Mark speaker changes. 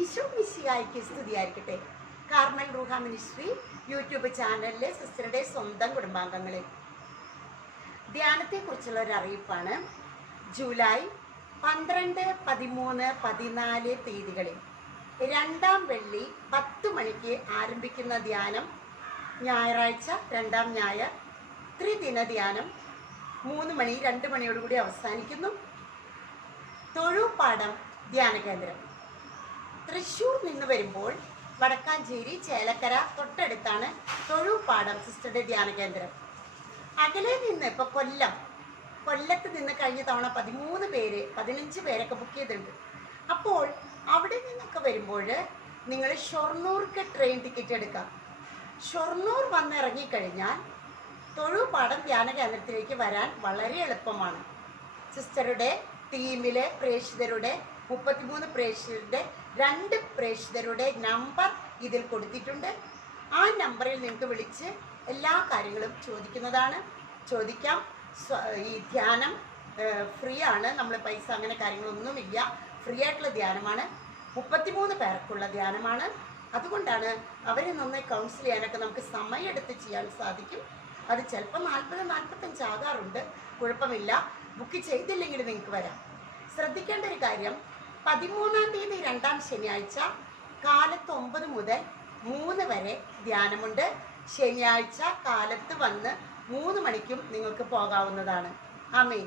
Speaker 1: ഈശോ മിശിയായിക്ക് സ്തുതിയായിരിക്കട്ടെ. കാർമൽ റൂഹ ministry YouTube ചാനലിലെ സിസ്റ്ററുടെ സ്വന്തം കുടുംബാംഗങ്ങളെ. ധ്യാനത്തെക്കുറിച്ചുള്ള ഒരു അറിയിപ്പാണ്. ജൂലൈ പന്ത്രണ്ട് പതിമൂന്ന് പതിനാല് തീയതികളിൽ രണ്ടാം വെള്ളി പത്ത് മണിക്ക് ആരംഭിക്കുന്ന ധ്യാനം ഞായറാഴ്ച രണ്ടാം ഞായർ ത്രിദിന ധ്യാനം മൂന്ന് മണി രണ്ട് മണിയോടുകൂടി അവസാനിക്കുന്നു. തൊഴുപാടം ധ്യാന കേന്ദ്രം. തൃശ്ശൂർ നിന്ന് വരുമ്പോൾ വടക്കാഞ്ചേരി ചേലക്കര തൊട്ടടുത്താണ് തൊഴുപാടം സിസ്റ്ററുടെ ധ്യാന കേന്ദ്രം. അകലെ നിന്ന് ഇപ്പൊ കൊല്ലം കൊല്ലത്ത് നിന്ന് കഴിഞ്ഞ തവണ പതിമൂന്ന് പേര് പതിനഞ്ച് പേരൊക്കെ ബുക്ക് ചെയ്തിട്ടുണ്ട്. അപ്പോൾ അവിടെ നിന്നൊക്കെ വരുമ്പോൾ നിങ്ങൾ ഷൊർണൂർക്ക് ട്രെയിൻ ടിക്കറ്റ് എടുക്കാം. ഷൊർണൂർ വന്നിറങ്ങിക്കഴിഞ്ഞാൽ തൊഴുപാടം ധ്യാന കേന്ദ്രത്തിലേക്ക് വരാൻ വളരെ എളുപ്പമാണ്. സിസ്റ്ററുടെ ടീമിലെ പ്രേക്ഷിതരുടെ മുപ്പത്തിമൂന്ന് പ്രേക്ഷകരുടെ രണ്ട് പ്രേക്ഷിതരുടെ നമ്പർ ഇതിൽ കൊടുത്തിട്ടുണ്ട്. ആ നമ്പറിൽ നിങ്ങൾക്ക് വിളിച്ച് എല്ലാ കാര്യങ്ങളും ചോദിക്കുന്നതാണ്. ചോദിക്കാം. ഈ ധ്യാനം ഫ്രീ ആണ്. നമ്മൾ പൈസ അങ്ങനെ കാര്യങ്ങളൊന്നുമില്ല. ഫ്രീ ആയിട്ടുള്ള ധ്യാനമാണ്. മുപ്പത്തിമൂന്ന് പേർക്കുള്ള ധ്യാനമാണ്. അതുകൊണ്ടാണ് അവരെ നന്നായി കൗൺസിൽ ചെയ്യാനൊക്കെ നമുക്ക് സമയമെടുത്ത് ചെയ്യാൻ സാധിക്കും. അത് ചിലപ്പോൾ നാൽപ്പത് നാൽപ്പത്തഞ്ച് ആകാറുണ്ട്. കുഴപ്പമില്ല. ബുക്ക് ചെയ്തില്ലെങ്കിൽ നിങ്ങൾക്ക് വരാം. ശ്രദ്ധിക്കേണ്ട ഒരു കാര്യം പതിമൂന്നാം തീയതി രണ്ടാം ശനിയാഴ്ച കാലത്ത് ഒമ്പത് മുതൽ മൂന്ന് വരെ ധ്യാനമുണ്ട്. ശനിയാഴ്ച കാലത്ത് വന്ന് മൂന്ന് മണിക്കും നിങ്ങൾക്ക് പോകാവുന്നതാണ്. ആമേ